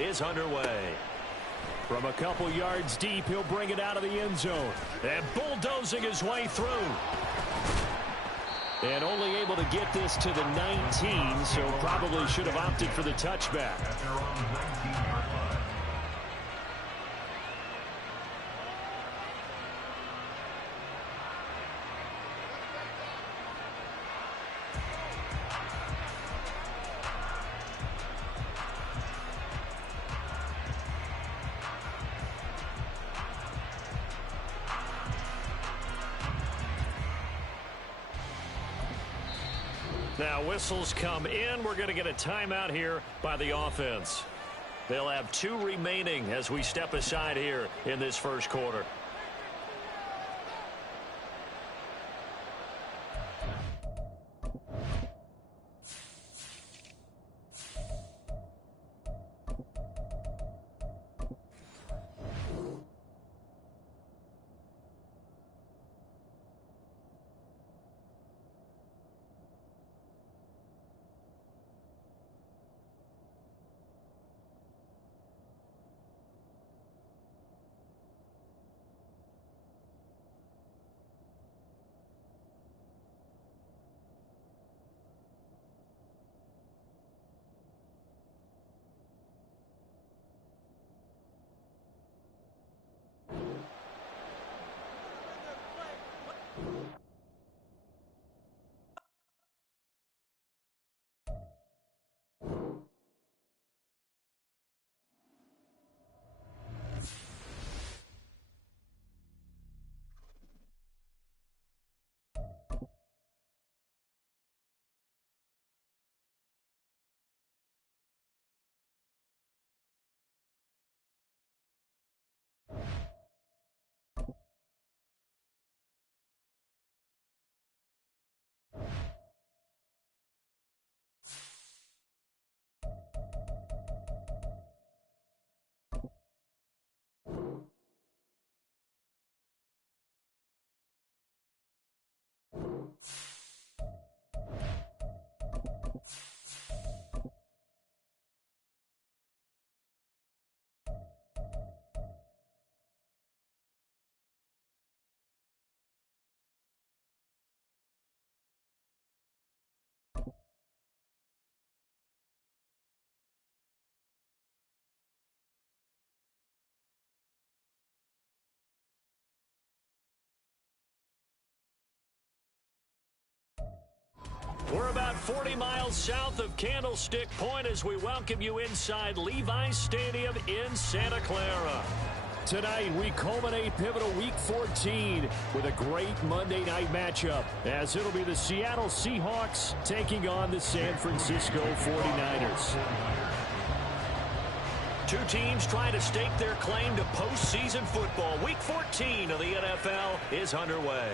is underway. From a couple yards deep, he'll bring it out of the end zone. And bulldozing his way through. And only able to get this to the 19, so probably should have opted for the touchback. Now whistles come in. We're going to get a timeout here by the offense. They'll have 2 remaining as we step aside here in this first quarter. We're about 40 miles south of Candlestick Point as we welcome you inside Levi's Stadium in Santa Clara. Tonight, we culminate pivotal Week 14 with a great Monday night matchup, as it'll be the Seattle Seahawks taking on the San Francisco 49ers. Two teams trying to stake their claim to postseason football. Week 14 of the NFL is underway.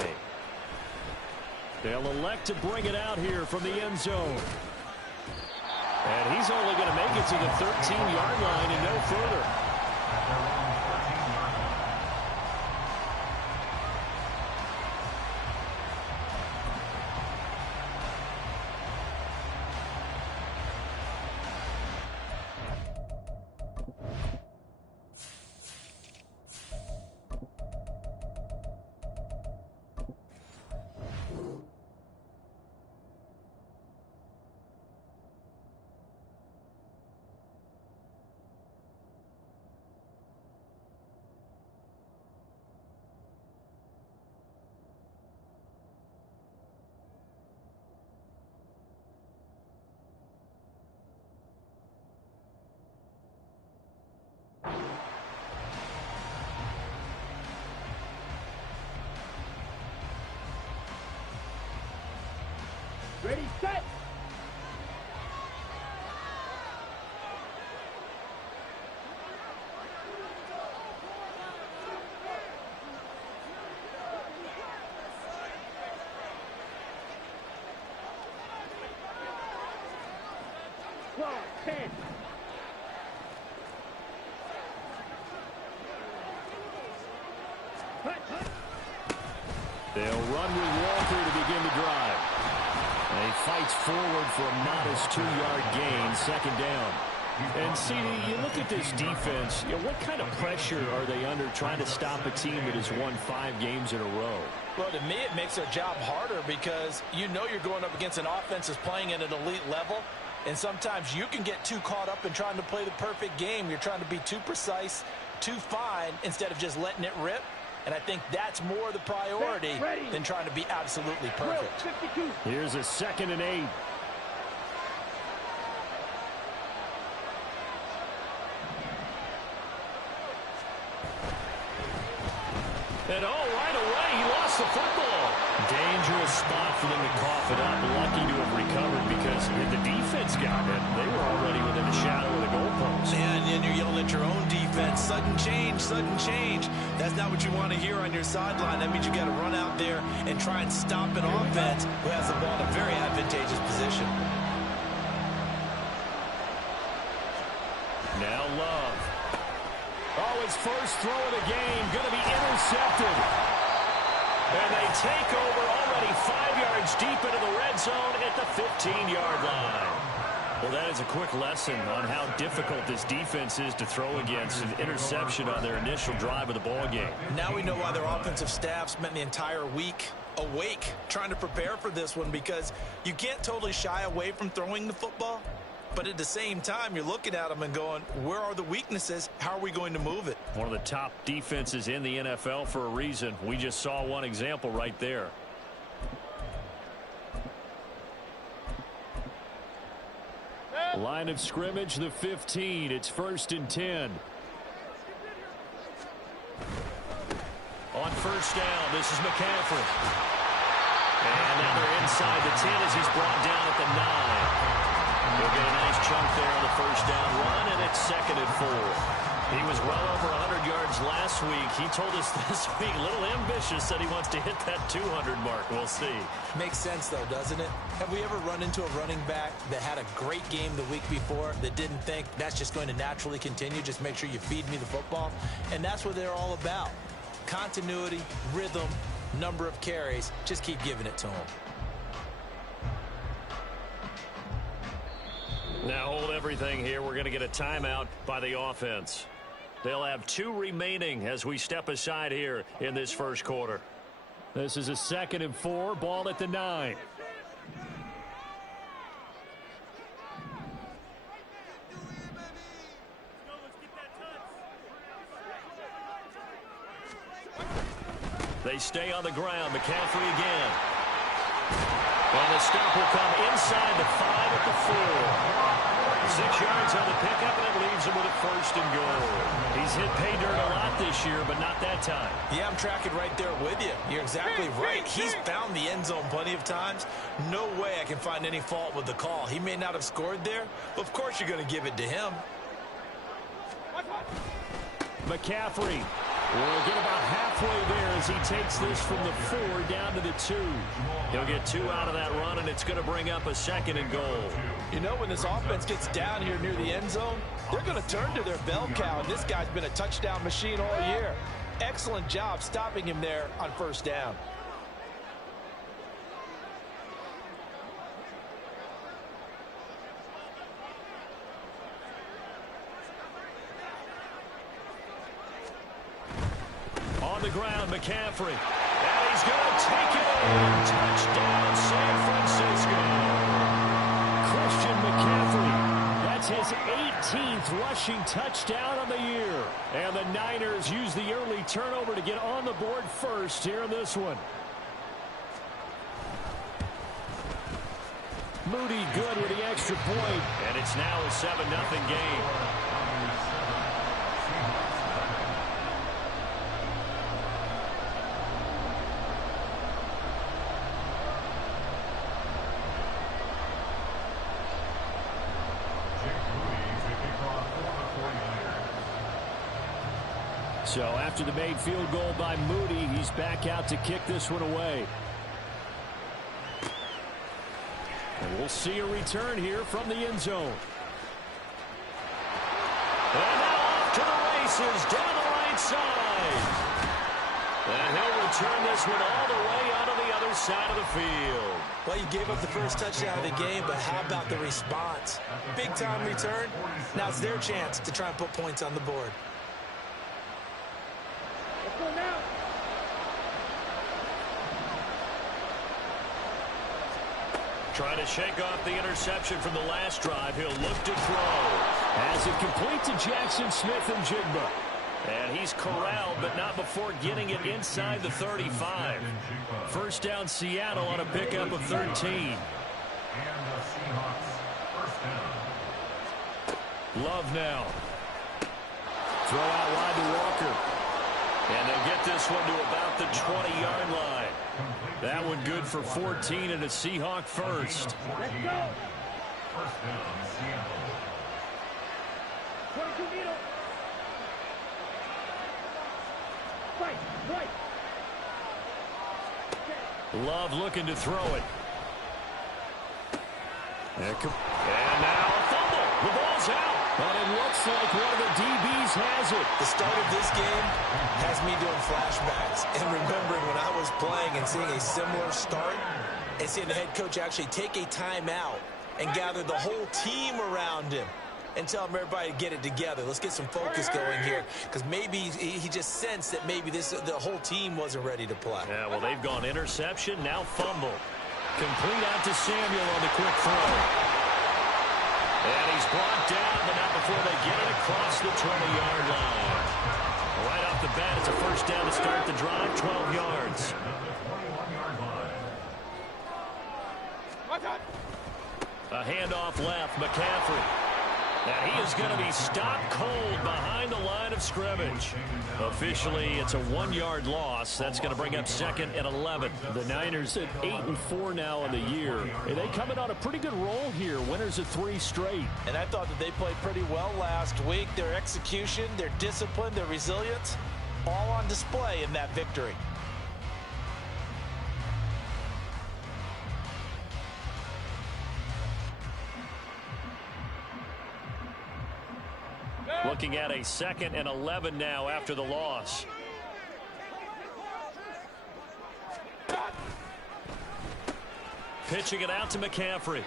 They'll elect to bring it out here from the end zone. And he's only going to make it to the 13-yard line and no further. Ready, set! They'll run with Walker to begin the drive. And he fights forward for a modest 2-yard gain, second down. And CD, you look at this defense, what kind of pressure are they under trying to stop a team that has won 5 games in a row? Well, to me, it makes their job harder because you know you're going up against an offense that's playing at an elite level. And sometimes you can get too caught up in trying to play the perfect game. You're trying to be too precise, too fine, instead of just letting it rip. And I think that's more the priority than trying to be absolutely perfect. Here's a 2nd and 8. And right away, he lost the football. Dangerous spot for them to cough it up. Lucky to have recovered because if the defense got it, they were already within a shadow of the goalpost. And then you're yelling at your own defense. Sudden change, sudden change. That's not what you want to hear on your sideline. That means you got to run out there and try and stop an offense who has the ball in a very advantageous position. Now Love. His first throw of the game going to be intercepted. And they take over already 5 yards deep into the red zone at the 15-yard line. Well, that is a quick lesson on how difficult this defense is to throw against. An interception on their initial drive of the ball game. Now we know why their offensive staff spent the entire week awake trying to prepare for this one, because you can't totally shy away from throwing the football. But at the same time, you're looking at them and going, where are the weaknesses? How are we going to move it? One of the top defenses in the NFL for a reason. We just saw one example right there. Line of scrimmage, the 15. It's 1st and 10. On first down, this is McCaffrey. And now they're inside the 10 as he's brought down at the 9. He'll get a nice chunk there on the first down run, and it's 2nd and 4. He was well over 100 yards last week. He told us this week, a little ambitious, said he wants to hit that 200 mark. We'll see. Makes sense, though, doesn't it? Have we ever run into a running back that had a great game the week before that didn't think that's just going to naturally continue? Just make sure you feed me the football. And that's what they're all about. Continuity, rhythm, number of carries. Just keep giving it to them. Now hold everything here. We're going to get a timeout by the offense. They'll have 2 remaining as we step aside here in this first quarter. This is a 2nd and 4, ball at the 9. They stay on the ground. McCaffrey again. And the stop will come inside the 5 at the 4. 6 yards on the pickup, and it leaves him with a 1st and goal. He's hit pay dirt a lot this year, but not that time. Yeah, I'm tracking right there with you. You're exactly right. He's found the end zone plenty of times. No way I can find any fault with the call. He may not have scored there, but of course you're going to give it to him. McCaffrey will get about halfway there as he takes this from the 4 down to the 2. He'll get 2 out of that run, and it's going to bring up a 2nd and goal. You know, when this offense gets down here near the end zone, they're going to turn to their bell cow, and this guy's been a touchdown machine all year. Excellent job stopping him there on first down. On the ground, McCaffrey. And he's going to take it in. Touchdown, San Francisco. Christian McCaffrey. That's his 18th rushing touchdown on the year. And the Niners use the early turnover to get on the board first here in this one. Moody good with the extra point. And it's now a 7-0 game. So after the made field goal by Moody, he's back out to kick this one away. And we'll see a return here from the end zone. And now off to the races down the right side. And he'll return this one all the way out of the other side of the field. Well, you gave up the first touchdown of the game, but how about the response? Big-time return. Now it's their chance to try and put points on the board. Let's go now. Trying to shake off the interception from the last drive. He'll look to throw. As it complete to Jackson Smith-Njigba. And he's corralled, but not before getting it inside the 35. First down, Seattle on a pickup of 13. And the Seahawks first down. Love now. Throw out wide to Walker. And they'll get this one to about the 20-yard line. That one good for 14 and a Seahawk first. Let's go. First down, Seattle. 22 needle. Right, right. Love looking to throw it. And now a fumble. The ball's out. But it looks like one of the DBs has it. The start of this game has me doing flashbacks and remembering when I was playing and seeing a similar start and seeing the head coach actually take a timeout and gather the whole team around him and tell everybody to get it together. Let's get some focus going here, because maybe he just sensed that maybe the whole team wasn't ready to play. Yeah, well, they've gone interception, now fumble. Complete out to Samuel on the quick throw. And he's brought down, but not before they get it across the 20-yard line. Right off the bat, it's a first down to start the drive, 12 yards. A handoff left, McCaffrey. And he is going to be stopped cold behind the line of scrimmage. Officially, it's a 1-yard loss. That's going to bring up second and 11. The Niners at 8-4 now in the year. And they coming on a pretty good roll here. Winners of 3 straight. And I thought that they played pretty well last week. Their execution, their discipline, their resilience, all on display in that victory. Looking at a second and 11 now after the loss. Pitching it out to McCaffrey.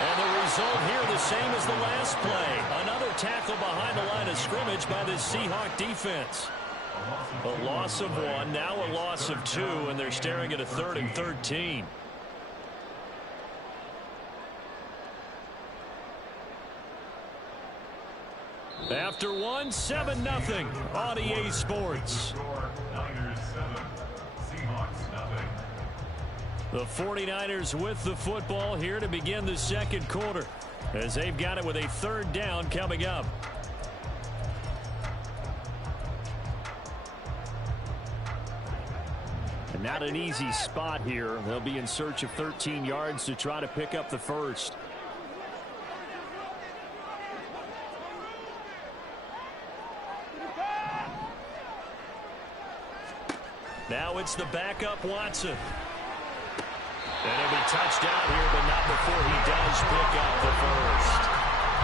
And the result here the same as the last play. Another tackle behind the line of scrimmage by the Seahawk defense. A loss of 1, now a loss of 2, and they're staring at a 3rd and 13. After 1, 7-0 on EA Sports. Niners 7, Seahawks nothing. The 49ers with the football here to begin the second quarter, as they've got it with a 3rd down coming up. And not an easy spot here. They'll be in search of 13 yards to try to pick up the first. Now it's the backup Watson. And he'll be touched out here, but not before he does pick up the first.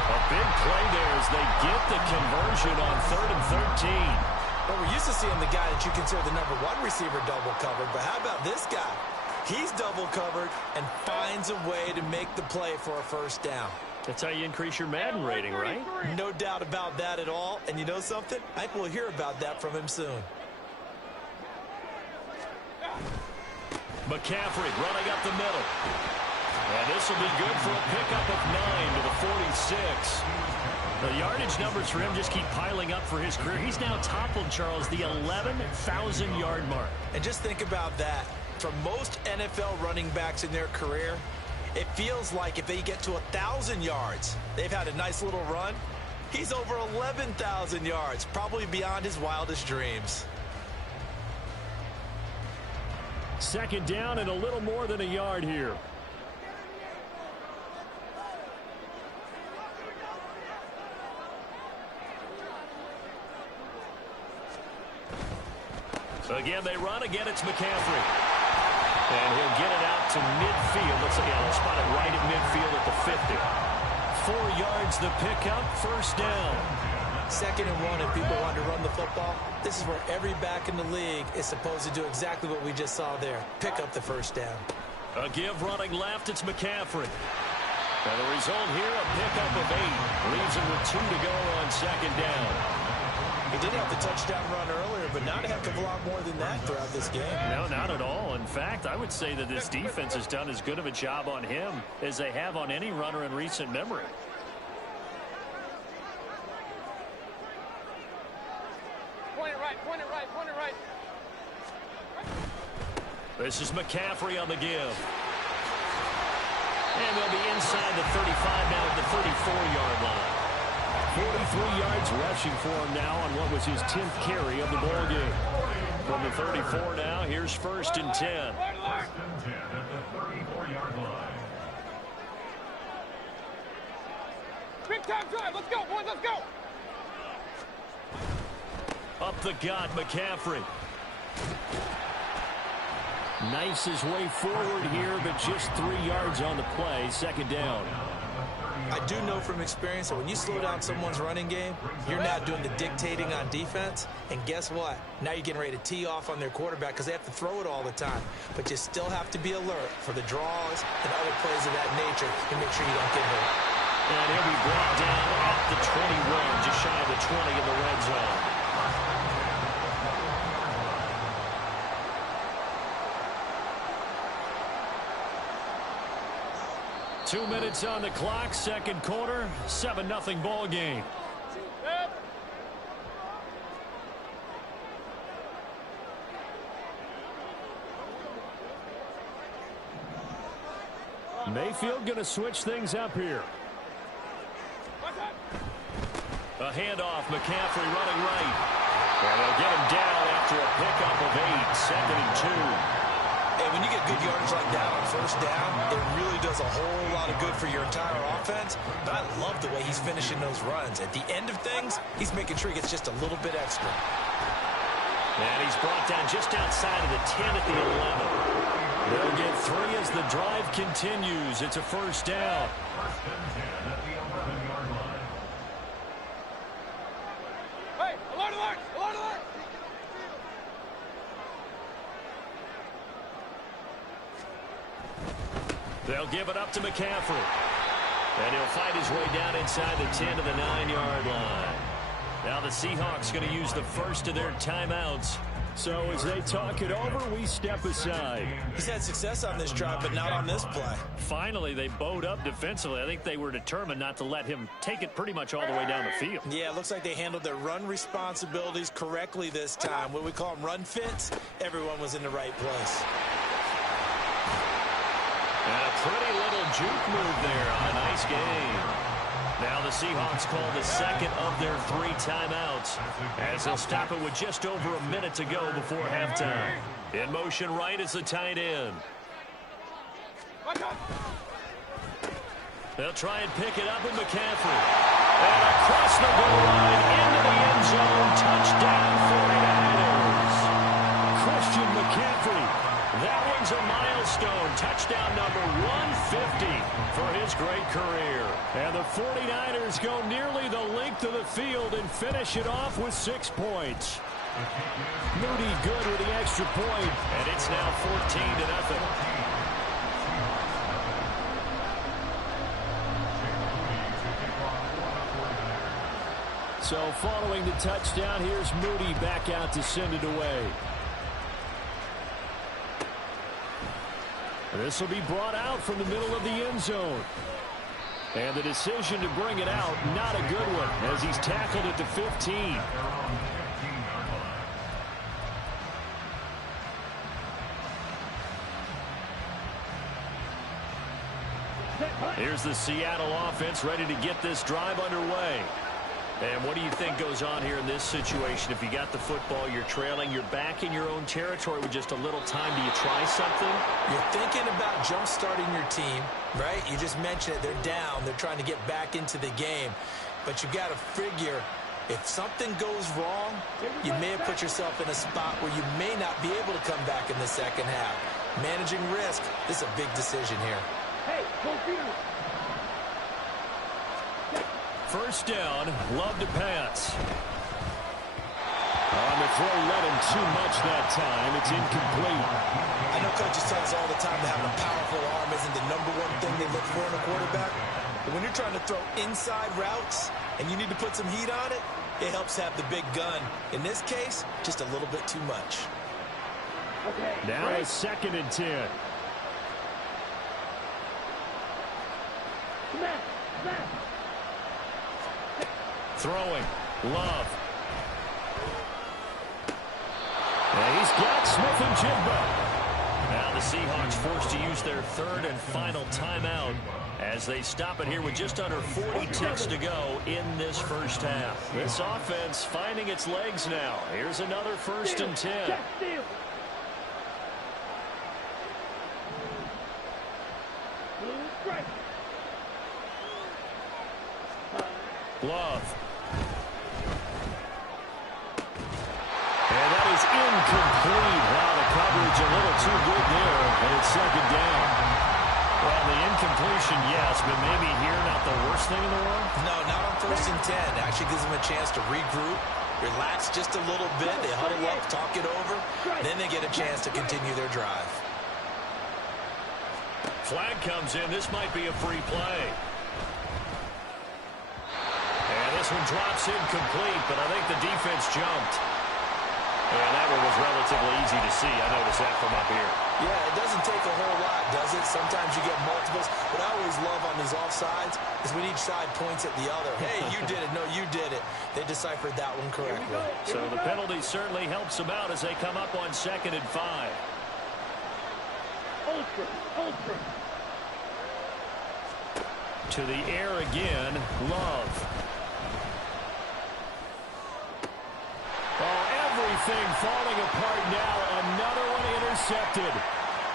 A big play there as they get the conversion on 3rd and 13. Well, we're used to seeing the guy that you consider the #1 receiver double covered, but how about this guy? He's double covered and finds a way to make the play for a first down. That's how you increase your Madden rating, right? No doubt about that at all. And you know something? I think we'll hear about that from him soon. McCaffrey running up the middle. And this will be good for a pickup of 9 to the 46. The yardage numbers for him just keep piling up for his career. He's now toppled, Charles, the 11,000-yard mark. And just think about that. For most NFL running backs in their career, it feels like if they get to 1,000 yards, they've had a nice little run. He's over 11,000 yards, probably beyond his wildest dreams. Second down and a little more than a yard here. Again, they run. Again, it's McCaffrey. And he'll get it out to midfield. Let's see, they'll spot it right at midfield at the 50. 4 yards the pickup, first down. 2nd and 1 and people want to run the football, this is where every back in the league is supposed to do exactly what we just saw there. Pick up the first down. A give running left, it's McCaffrey. And the result here, a pickup of 8. Leaves him with 2 to go on 2nd down. He did have the touchdown run earlier, but not a heck of a lot more than that throughout this game. No, not at all. In fact, I would say that this defense has done as good of a job on him as they have on any runner in recent memory. Point it right, point it right, point it right. This is McCaffrey on the give. And they'll be inside the 35 now at the 34-yard line. 43 yards rushing for him now on what was his 10th carry of the ball game. From the 34 now, here's 1st and 10. 1st and 10 at the 34-yard line. Big time drive, let's go, boys, let's go. Up the gut, McCaffrey. Knifes his way forward here, but just 3 yards on the play. 2nd down. I do know from experience that when you slow down someone's running game, you're not doing the dictating on defense. And guess what? Now you're getting ready to tee off on their quarterback because they have to throw it all the time. But you still have to be alert for the draws and other plays of that nature and make sure you don't get hurt. And he'll be brought down at the 21, just shy of the 20 in the red zone. Two minutes on the clock, 2nd quarter, 7-0 ball game. Mayfield going to switch things up here. A handoff, McCaffrey running right. And they'll get him down after a pickup of 8, 2nd and 2. And when you get good yardage like that on 1st down, it really does a whole lot of good for your entire offense. But I love the way he's finishing those runs. At the end of things, he's making sure he gets just a little bit extra. And he's brought down just outside of the 10 at the 11. They'll get 3 as the drive continues. It's a 1st down. 1st and 10 at the 11-yard line. Hey, alert, alert, alert, alert. They'll give it up to McCaffrey. And he'll fight his way down inside the 10 to the 9-yard line. Now the Seahawks going to use the first of their timeouts. So as they talk it over, we step aside. He's had success on this drive, but not on this play. Finally, they bowed up defensively. I think they were determined not to let him take it pretty much all the way down the field. Yeah, it looks like they handled their run responsibilities correctly this time. What we call them run fits, everyone was in the right place. And a pretty little juke move there on a nice game. Now the Seahawks call the 2nd of their 3 timeouts as they'll stop it with just over a minute to go before halftime. In motion right is the tight end. They'll try and pick it up with McCaffrey. And across the goal line into the end zone. Touchdown 49ers. Christian McCaffrey. That one's a milestone. Touchdown number 150 for his great career. And the 49ers go nearly the length of the field and finish it off with 6 points. Moody good with the extra point, and it's now 14-0. So following the touchdown, here's Moody back out to send it away. This will be brought out from the middle of the end zone. And the decision to bring it out, not a good one, as he's tackled at the 15. Here's the Seattle offense ready to get this drive underway. And what do you think goes on here in this situation? If you got the football, you're trailing, you're back in your own territory with just a little time. Do you try something? You're thinking about jump-starting your team, right? You just mentioned it. They're down. They're trying to get back into the game. But you got to figure, if something goes wrong, you may have put yourself in a spot where you may not be able to come back in the 2nd half. Managing risk, this is a big decision here. Hey, go Peter. 1st down, Love to pass. throw led him too much that time. It's incomplete. I know coaches tell us all the time that having a powerful arm isn't the number one thing they look for in a quarterback. But when you're trying to throw inside routes and you need to put some heat on it, it helps have the big gun. In this case, just a little bit too much. Now it's 2nd and 10. Throwing. Love. And he's got Smith-Njigba. Now the Seahawks forced to use their 3rd and final timeout as they stop it here with just under 40 ticks to go in this first half. This offense finding its legs now. Here's another 1st and 10. Love. And that is incomplete. Wow, the coverage a little too good there, and it's 2nd down. Well, the incompletion, yes, but maybe here not the worst thing in the world? No, not on 1st and 10. Actually gives them a chance to regroup, relax just a little bit. They huddle up, talk it over, then they get a chance to continue their drive. Flag comes in. This might be a free play. And this one drops incomplete, but I think the defense jumped. And that one was relatively easy to see. I noticed that from up here. Yeah, it doesn't take a whole lot, does it? Sometimes you get multiples. What I always love on these offsides is when each side points at the other. Hey, you did it. No, you did it. They deciphered that one correctly. So the penalty certainly helps them out as they come up on 2nd and 5. To the air again, Love. Oh, everything falling apart now. Another one intercepted.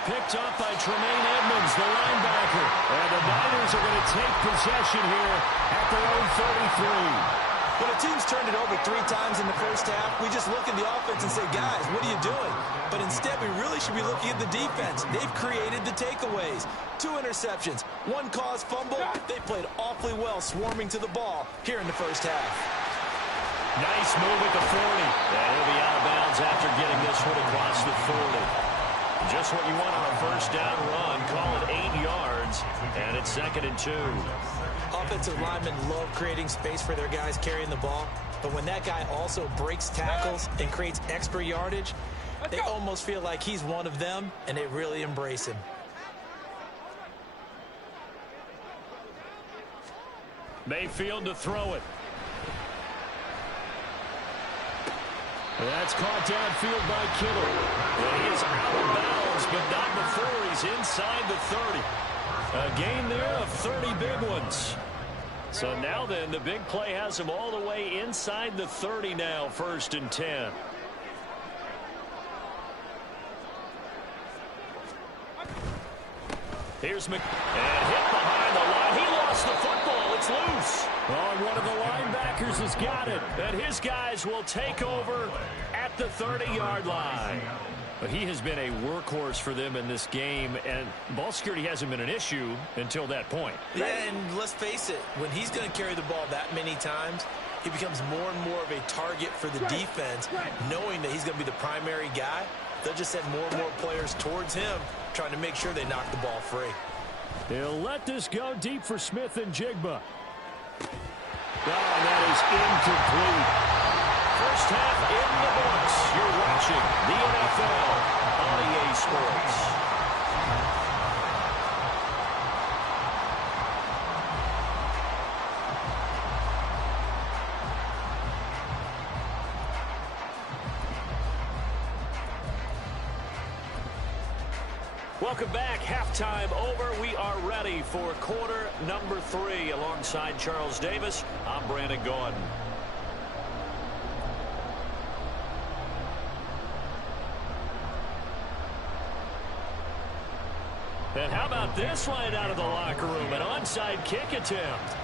Picked up by Tremaine Edmonds, the linebacker. And the Niners are going to take possession here at their own 33. When a team's turned it over 3 times in the first half, we just look at the offense and say, guys, what are you doing? But instead, we really should be looking at the defense. They've created the takeaways. 2 interceptions, 1 caused fumble. They played awfully well swarming to the ball here in the first half. Nice move at the 40. And he'll be out of bounds after getting this one across the 40. Just what you want on a first down run. Call it 8 yards, and it's 2nd and 2. Offensive linemen love creating space for their guys carrying the ball, but when that guy also breaks tackles and creates extra yardage, they almost feel like he's one of them, and they really embrace him. Mayfield to throw it. That's caught downfield by Kittle. And he is out of bounds, but not before he's inside the 30. A gain there of 30 big ones. So now then, the big play has him all the way inside the 30 now, 1st and 10. Here's and hit behind the line. He lost the football. It's loose. Oh, and one of the linebackers has got it. And his guys will take over at the 30-yard line. But he has been a workhorse for them in this game, and ball security hasn't been an issue until that point. Yeah, and let's face it, when he's going to carry the ball that many times, he becomes more and more of a target for the defense, knowing that he's going to be the primary guy. They'll just send more and more players towards him, trying to make sure they knock the ball free. They'll let this go deep for Smith-Njigba. Oh, that is incomplete. First half in the books. You're watching the NFL on EA Sports. Welcome back. Halftime over. We are ready for quarter number 3. Alongside Charles Davis, I'm Brandon Gaudin. And how about this right out of the locker room? An onside kick attempt.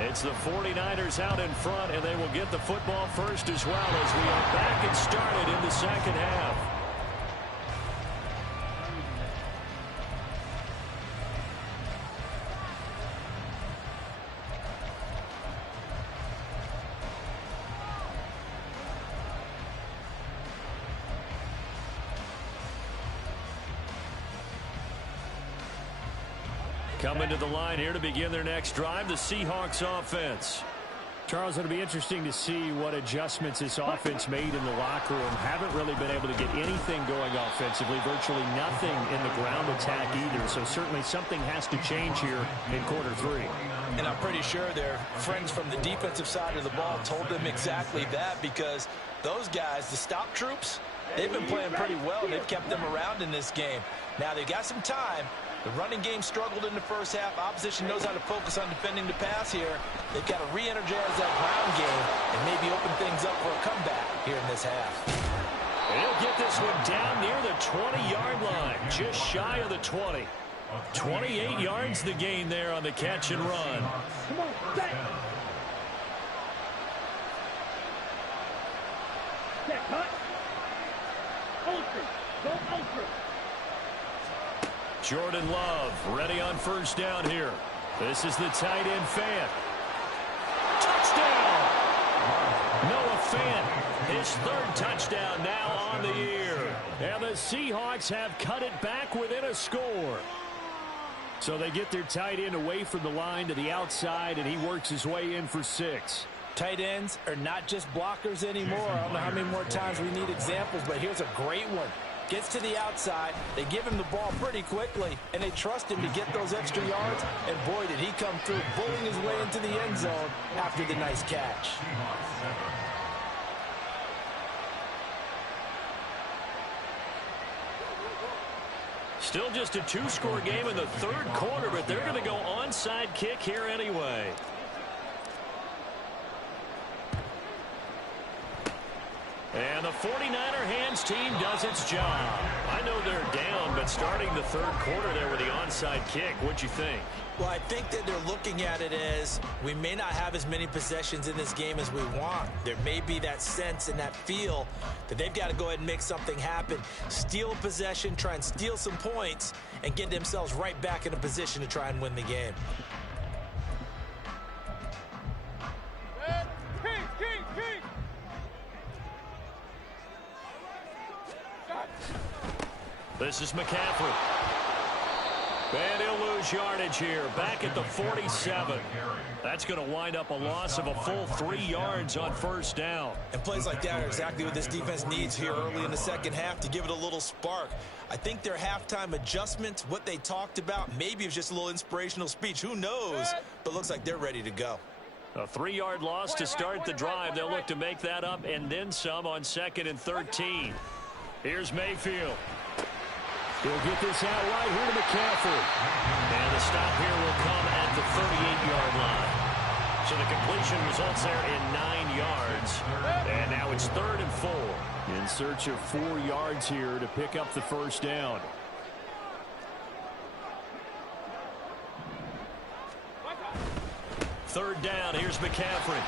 It's the 49ers out in front, and they will get the football first as well as we are back and started in the second half. Coming to the line here to begin their next drive, the Seahawks offense. Charles, it'll be interesting to see what adjustments this offense made in the locker room. Haven't really been able to get anything going offensively, virtually nothing in the ground attack either. So certainly something has to change here in quarter three. And I'm pretty sure their friends from the defensive side of the ball told them exactly that, because those guys, the stop troops, they've been playing pretty well. They've kept them around in this game. Now they've got some time. The running game struggled in the first half. Opposition knows how to focus on defending the pass here. They've got to re-energize that ground game and maybe open things up for a comeback here in this half. He'll get this one down near the 20-yard line, just shy of the 20. 28 yards the gain there on the catch and run. Come on, set. Set, cut. Ultra. Go ultra. Jordan Love ready on first down here. This is the tight end Fant. Touchdown! Noah Fant, his third touchdown now on the year. And the Seahawks have cut it back within a score. So they get their tight end away from the line to the outside, and he works his way in for 6. Tight ends are not just blockers anymore. I don't know how many more times we need examples, but here's a great one. Gets to the outside, they give him the ball pretty quickly, and they trust him to get those extra yards. And boy, did he come through, bullying his way into the end zone after the nice catch. Still just a 2-score game in the third quarter, but they're going to go onside kick here anyway. And the 49er hands team does its job. I know they're down, but starting the third quarter there with the onside kick, what'd you think? Well, I think that they're looking at it as we may not have as many possessions in this game as we want. There may be that sense and that feel that they've got to go ahead and make something happen. Steal a possession, try and steal some points, and get themselves right back in a position to try and win the game. This is McCaffrey. And he'll lose yardage here. Back at the 47. That's going to wind up a loss of a full 3 yards on first down. And plays like that are exactly what this defense needs here early in the second half to give it a little spark. I think their halftime adjustment, what they talked about, maybe it was just a little inspirational speech. Who knows? But looks like they're ready to go. A 3-yard loss to start the drive. They'll look to make that up and then some on 2nd and 13. Here's Mayfield. He'll get this out right here to McCaffrey. And the stop here will come at the 38-yard line. So the completion results there in 9 yards. And now it's 3rd and 4. In search of 4 yards here to pick up the first down. Third down, here's McCaffrey.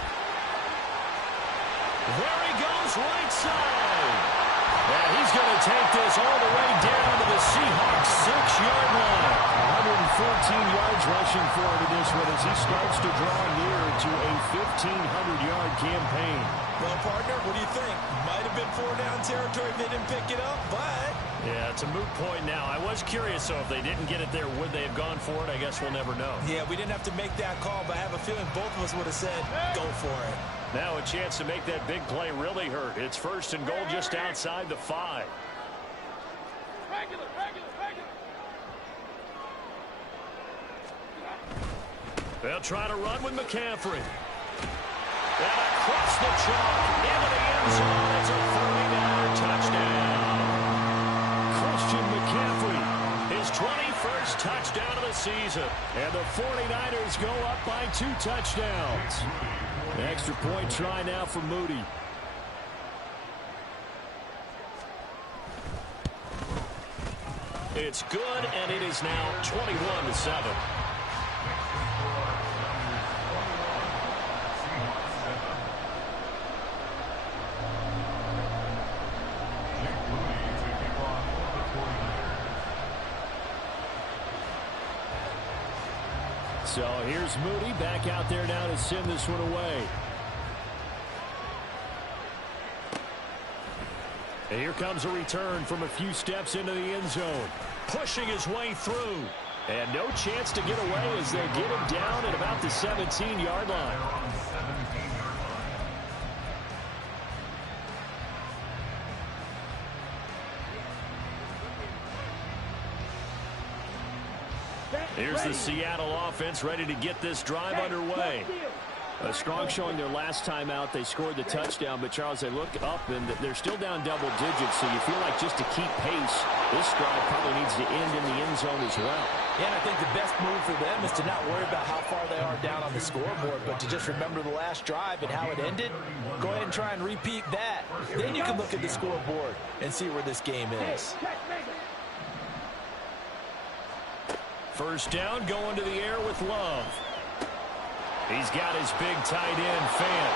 There he goes, right side. And he's going to take this all the way down to the Seahawks 6-yard line. 114 yards rushing for him in this one as he starts to draw near to a 1,500-yard campaign. Well, partner, what do you think? Might have been 4-down territory if they didn't pick it up, but... Yeah, it's a moot point now. I was curious, so if they didn't get it there, would they have gone for it? I guess we'll never know. Yeah, we didn't have to make that call, but I have a feeling both of us would have said, go for it. Now a chance to make that big play really hurt. It's 1st and goal just outside the 5. Regular. They'll try to run with McCaffrey. And across the chalk into the end zone. It's a 39er touchdown. Christian McCaffrey, his 21st touchdown of the season. And the 49ers go up by 2 touchdowns. Extra point try now for Moody. It's good, and it is now 21-7. So here's Moody back out there now to send this one away. And here comes a return from a few steps into the end zone. Pushing his way through. And no chance to get away as they get him down at about the 17-yard line. Here's the Seattle offense ready to get this drive underway. A strong showing their last time out. They scored the touchdown, but Charles, they look up and they're still down double digits, so you feel like just to keep pace, this drive probably needs to end in the end zone as well. Yeah, and I think the best move for them is to not worry about how far they are down on the scoreboard, but to just remember the last drive and how it ended. Go ahead and try and repeat that. Then you can look at the scoreboard and see where this game is. First down, going to the air with Love. He's got his big tight end, Fant.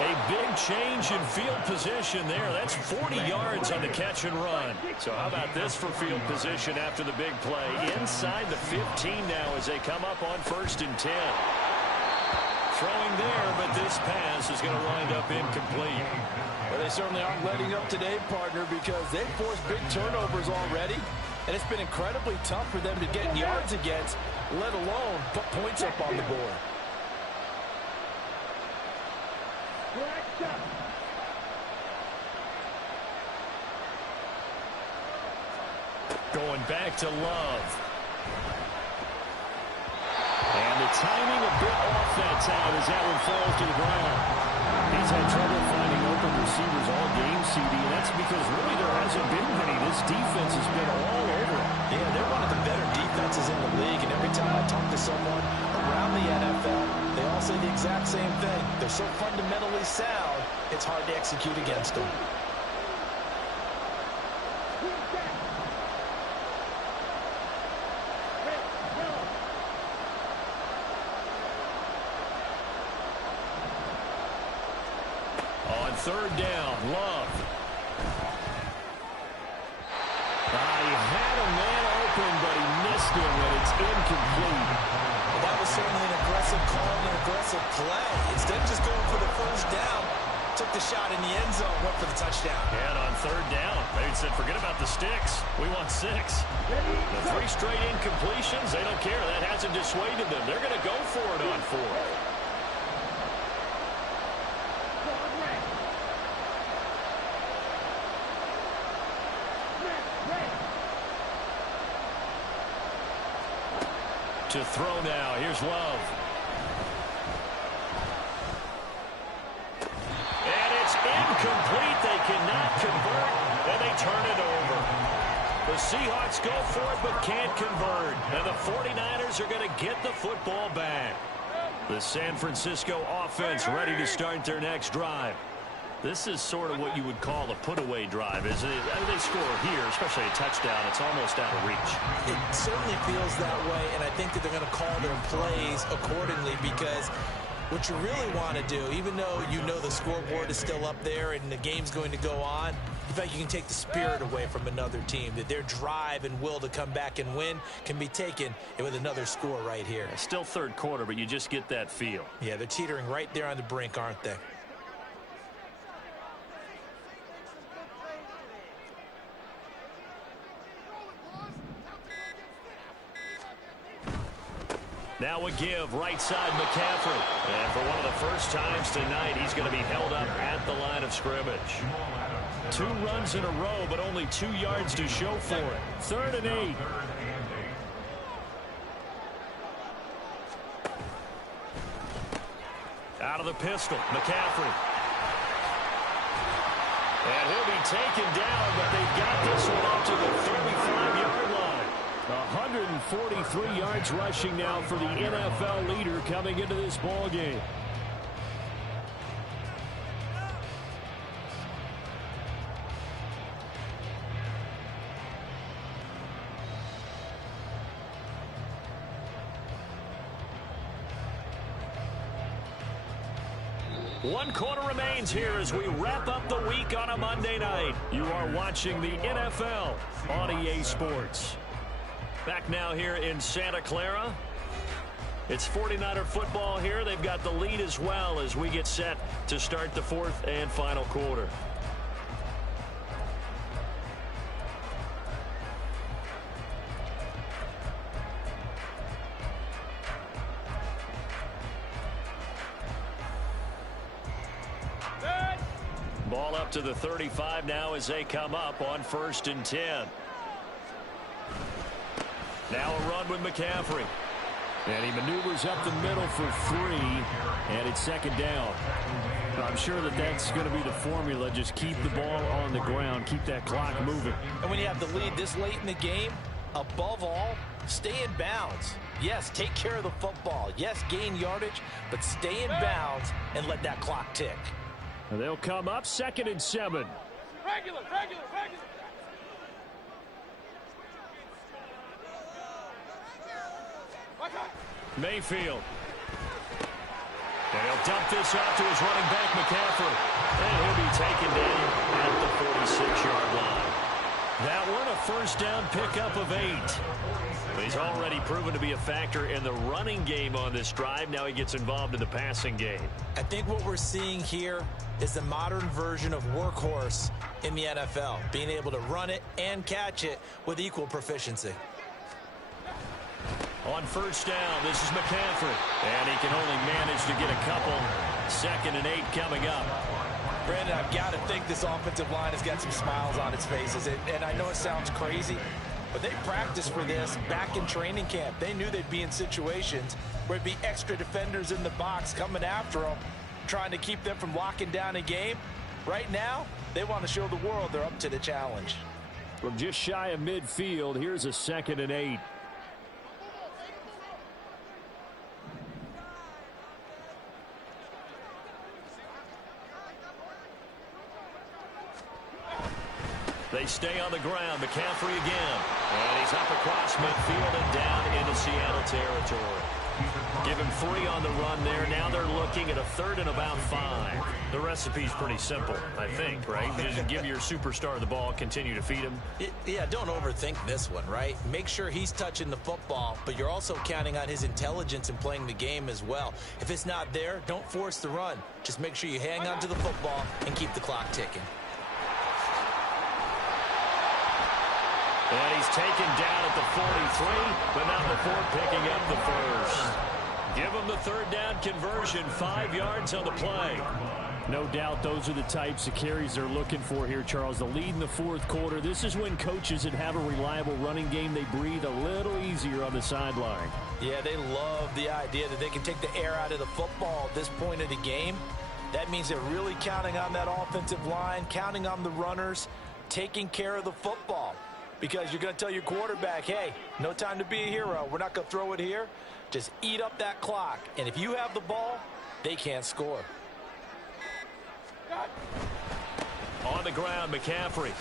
A big change in field position there. That's 40 yards on the catch and run. So how about this for field position after the big play? Inside the 15 now as they come up on 1st and 10. Throwing there, but this pass is going to wind up incomplete. Well, they certainly aren't letting up today, partner, because they've forced big turnovers already. And it's been incredibly tough for them to get yards against, let alone put points up on the board. Going back to Love. And the timing a bit off that time as that one falls to the ground. He's had trouble finding open receivers all game, CD, and that's because really there hasn't been many. This defense has been all over him. Yeah, they're one of the better defenses in the league, and every time I talk to someone around the NFL, they all say the exact same thing. They're so fundamentally sound, it's hard to execute against them. On 3rd down, Love. He had a man open, but he missed him, and it's incomplete. Well, that was certainly an aggressive call and an aggressive play. Instead of just going for the first down, took the shot in the end zone, went for the touchdown. And on 3rd down, they said, forget about the sticks. We want 6. The 3 straight incompletions, they don't care. That hasn't dissuaded them. They're going to go for it on 4th. To throw now. Here's Love. And it's incomplete. They cannot convert, and they turn it over. The Seahawks go for it but can't convert. And the 49ers are going to get the football back. The San Francisco offense ready to start their next drive. This is sort of what you would call a put-away drive, isn't it? I mean, they score here, especially a touchdown. It's almost out of reach. It certainly feels that way, and I think that they're going to call their plays accordingly because what you really want to do, even though you know the scoreboard is still up there and the game's going to go on, in fact, you can take the spirit away from another team, that their drive and will to come back and win can be taken with another score right here. It's still 3rd quarter, but you just get that feel. Yeah, they're teetering right there on the brink, aren't they? Now a give, right side McCaffrey. And for one of the first times tonight, he's going to be held up at the line of scrimmage. 2 runs in a row, but only 2 yards to show for it. 3rd and 8. Out of the pistol, McCaffrey. And he'll be taken down, but they've got this one up to the 35-yard line. 143 yards rushing now for the NFL leader coming into this ball game. One quarter remains here as we wrap up the week on a Monday night. You are watching the NFL on EA Sports. Back now here in Santa Clara. It's 49er football here. They've got the lead as well as we get set to start the 4th and final quarter. Ball up to the 35 now as they come up on 1st and 10. Now a run with McCaffrey. And he maneuvers up the middle for 3, and it's 2nd down. I'm sure that's going to be the formula. Just keep the ball on the ground, keep that clock moving. And when you have the lead this late in the game, above all, stay in bounds. Yes, take care of the football. Yes, gain yardage, but stay in bounds and let that clock tick. And they'll come up 2nd and 7. Regular. Mayfield. And he'll dump this off to his running back, McCaffrey. And he'll be taken down at the 46-yard line. That one a 1st down pickup of 8. But he's already proven to be a factor in the running game on this drive. Now he gets involved in the passing game. I think what we're seeing here is the modern version of workhorse in the NFL, being able to run it and catch it with equal proficiency. On 1st down, this is McCaffrey. And he can only manage to get a couple. 2nd and 8 coming up. Brandon, I've got to think this offensive line has got some smiles on its faces. And I know it sounds crazy, but they practiced for this back in training camp. They knew they'd be in situations where it'd be extra defenders in the box coming after them, trying to keep them from locking down a game. Right now, they want to show the world they're up to the challenge. From just shy of midfield, here's a 2nd and 8. They stay on the ground. McCaffrey again. And he's up across midfield and down into Seattle territory. Give him 3 on the run there. Now they're looking at a 3rd and about 5. The recipe's pretty simple, I think, right? Just give your superstar the ball, continue to feed him. Yeah, don't overthink this one, right? Make sure he's touching the football, but you're also counting on his intelligence in playing the game as well. If it's not there, don't force the run. Just make sure you hang on to the football and keep the clock ticking. And he's taken down at the 43, but not before picking up the 1st. Give him the 3rd down conversion, 5 yards on the play. No doubt those are the types of carries they're looking for here, Charles. The lead in the 4th quarter. This is when coaches that have a reliable running game, they breathe a little easier on the sideline. Yeah, they love the idea that they can take the air out of the football at this point of the game. That means they're really counting on that offensive line, counting on the runners, taking care of the football. Because you're going to tell your quarterback, hey, no time to be a hero. We're not going to throw it here. Just eat up that clock. And if you have the ball, they can't score. On the ground, McCaffrey.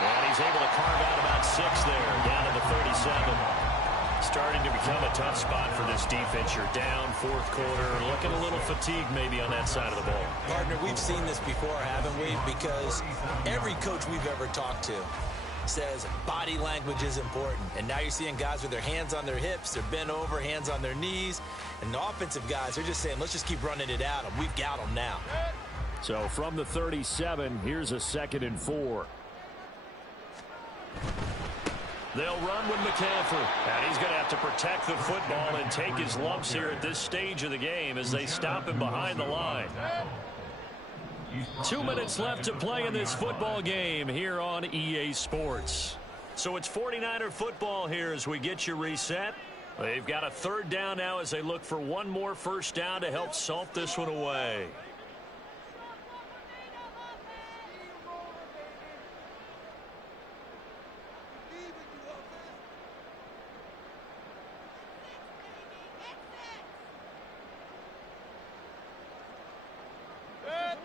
And he's able to carve out about 6 there, down to the 37. Starting to become a tough spot for this defense. You're down 4th quarter, looking a little fatigued maybe on that side of the ball. Partner, we've seen this before, haven't we? Because every coach we've ever talked to says body language is important. And now you're seeing guys with their hands on their hips, they're bent over, hands on their knees. And the offensive guys, they're just saying, let's just keep running it at them. We've got them now. So from the 37, here's a 2nd and 4. They'll run with McCaffrey. And he's going to have to protect the football and take his lumps here at this stage of the game as they stop him behind the line. 2 minutes left to play in this football game here on EA Sports. So it's 49er football here as we get you reset. They've got a 3rd down now as they look for one more 1st down to help salt this one away.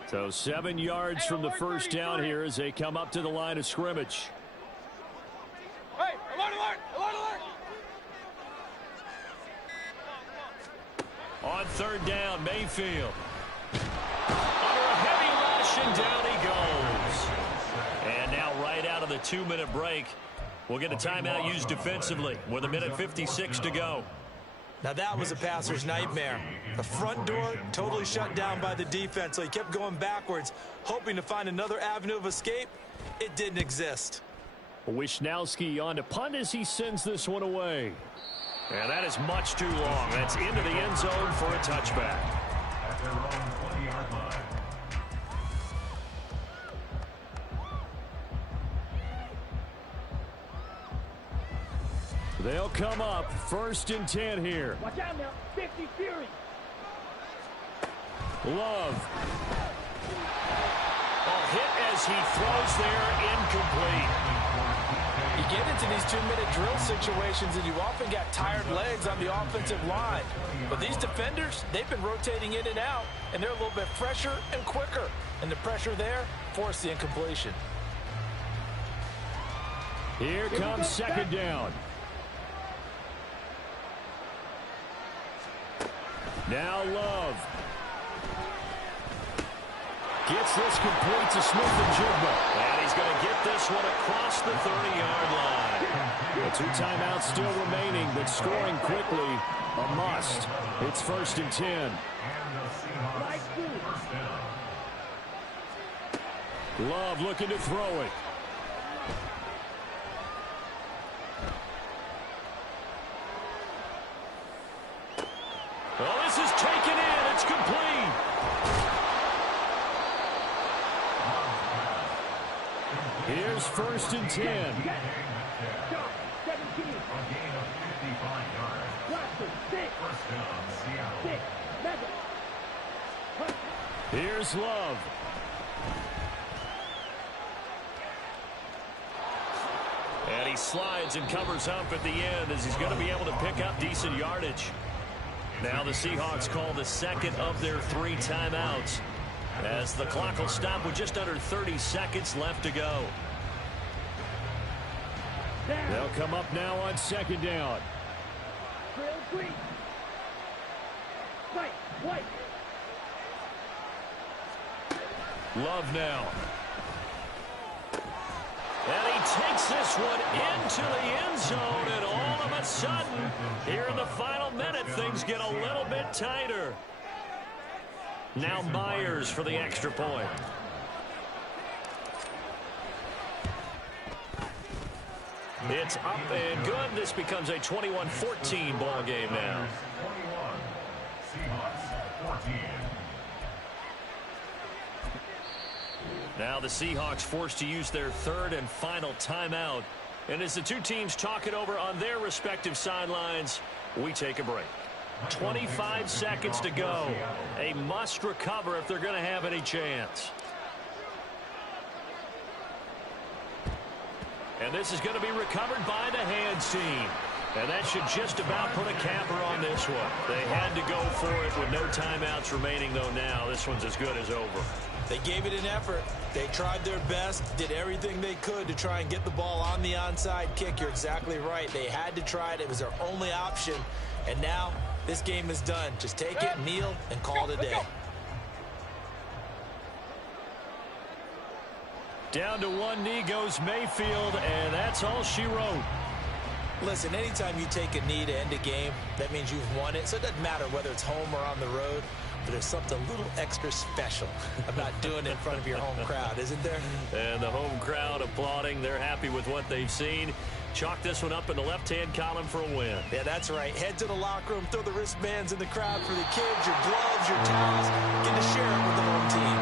So 7 yards from the 1st down here as they come up to the line of scrimmage. Hey, alert, alert, alert, alert. On 3rd down, Mayfield. Under a heavy rush, and down he goes. And now right out of the 2-minute break, we'll get a timeout used defensively with 1:56 to go. Now that was a passer's nightmare. The front door totally shut down by the defense, so he kept going backwards, hoping to find another avenue of escape. It didn't exist. Wishnowski on to punt as he sends this one away. And that is much too long. That's into the end zone for a touchback. At their own 20-yard line. They'll come up 1st and 10 here. Watch out now. 50 Fury. Love. Hit as he throws there, incomplete. You get into these 2-minute drill situations and you often got tired legs on the offensive line. But these defenders, they've been rotating in and out, and they're a little bit fresher and quicker. And the pressure there forced the incompletion. Here comes 2nd down. Now Love. Gets this complete to Smith-Njigba. And he's going to get this one across the 30-yard line. The 2 timeouts still remaining, but scoring quickly, a must. It's 1st and 10. Love looking to throw it. Oh, this is taken in. It's complete. Here's 1st and 10. Here's Love. And he slides and covers up at the end as he's going to be able to pick up decent yardage. Now the Seahawks call the 2nd of their 3 timeouts, as the clock will stop with just under 30 seconds left to go. They'll come up now on 2nd down. Love now. And he takes this one into the end zone, and all of a sudden, here in the final minute, things get a little bit tighter. Now Myers for the extra point. It's up and good. This becomes a 21-14 ball game now. 21. Seahawks 14. Now the Seahawks forced to use their 3rd and final timeout. And as the 2 teams talk it over on their respective sidelines, we take a break. 25 seconds to go. A must recover if they're going to have any chance. And this is going to be recovered by the hands team. And that should just about put a capper on this one. They had to go for it with no timeouts remaining, though now this one's as good as over. They gave it an effort. They tried their best, did everything they could to try and get the ball on the onside kick. You're exactly right. They had to try it. It was their only option. And now this game is done. Just take it, kneel, and call it a day. Down to one knee goes Mayfield, and that's all she wrote. Listen, anytime you take a knee to end a game, that means you've won it. So it doesn't matter whether it's home or on the road, but there's something a little extra special about doing it in front of your home crowd, isn't there? And the home crowd applauding. They're happy with what they've seen. Chalk this one up in the left-hand column for a win. Yeah, that's right. Head to the locker room, throw the wristbands in the crowd for the kids, your gloves, your towels. Get to share it with the home team.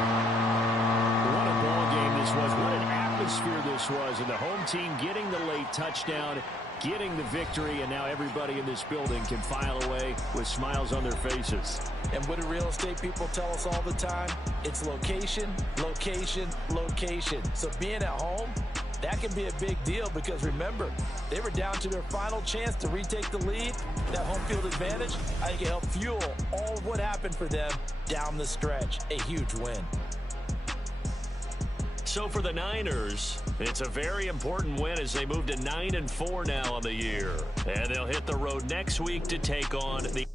What a ball game this was. What an atmosphere this was. And the home team getting the late touchdown, getting the victory, and now everybody in this building can file away with smiles on their faces. And what do real estate people tell us all the time? It's location, location, location. So being at home, that can be a big deal because, remember, they were down to their final chance to retake the lead. That home field advantage, I think it helped fuel all of what happened for them down the stretch. A huge win. So for the Niners, it's a very important win as they move to 9-4 now on the year. And they'll hit the road next week to take on the